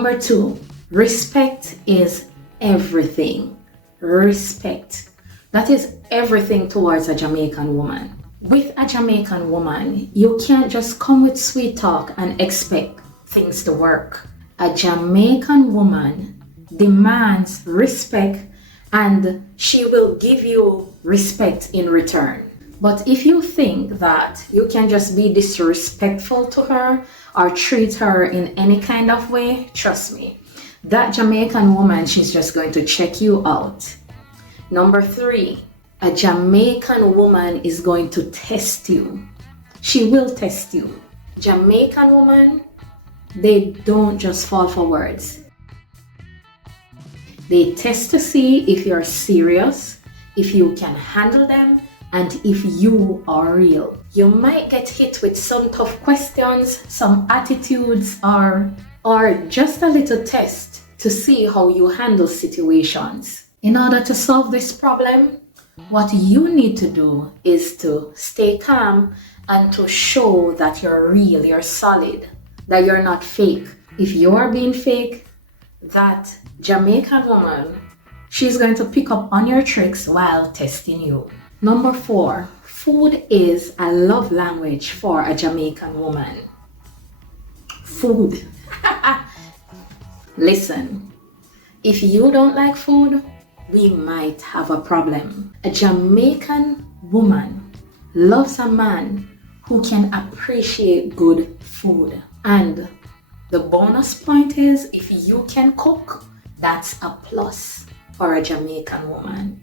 Number 2, respect is everything. Respect. That is everything towards a Jamaican woman. With a Jamaican woman, you can't just come with sweet talk and expect things to work. A Jamaican woman demands respect and she will give you respect in return. But if you think that you can just be disrespectful to her or treat her in any kind of way, trust me, that Jamaican woman, she's just going to check you out. Number 3, a Jamaican woman is going to test you. She will test you. Jamaican woman, they don't just fall for words. They test to see if you're serious, if you can handle them, and if you are real. You might get hit with some tough questions, some attitudes, or just a little test to see how you handle situations. In order to solve this problem, what you need to do is to stay calm and to show that you're real, you're solid, that you're not fake. If you're being fake, that Jamaican woman, she's going to pick up on your tricks while testing you. Number 4, food is a love language for a Jamaican woman. Food. Listen, if you don't like food, we might have a problem. A Jamaican woman loves a man who can appreciate good food. And the bonus point is, if you can cook, that's a plus for a Jamaican woman.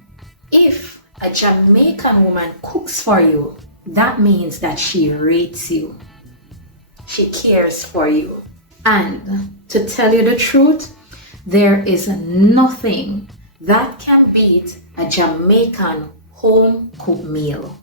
If a Jamaican woman cooks for you, that means that she rates you. She cares for you. And to tell you the truth, there is nothing that can beat a Jamaican home cooked meal.